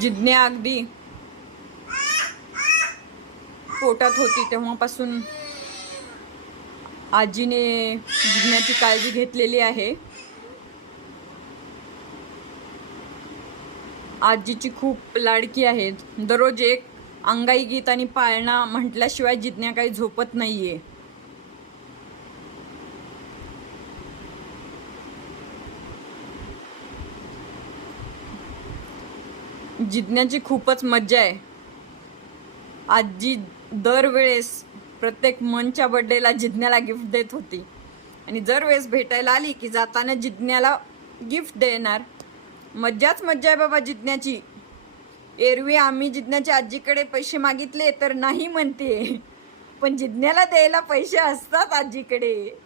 जिज्ञा अगदी पोटात होती तेव्हापासून आजीने जिज्ञाची काळजी घेतलेली आहे. आजीची खूप लाडकी आहे. दररोज एक अंगाई गीत आणि पाळणा म्हटल्याशिवाय जिज्ञा काही झोपत नाहीये. जिज्ञाची खूपच मज्जा आहे. आजी दरवेळेस प्रत्येक मनच्या बर्थडेला जिज्ञाला गिफ्ट देत होती आणि जर वेळेस भेटायला आली की जाताना जिज्ञाला गिफ्ट देणार. मज्जाच मज्जा आहे बाबा जिज्ञाची. एरवी आम्ही जिज्ञाच्या आजीकडे पैसे मागितले तर नाही म्हणते, पण जिज्ञाला द्यायला पैसे असतात आजीकडे.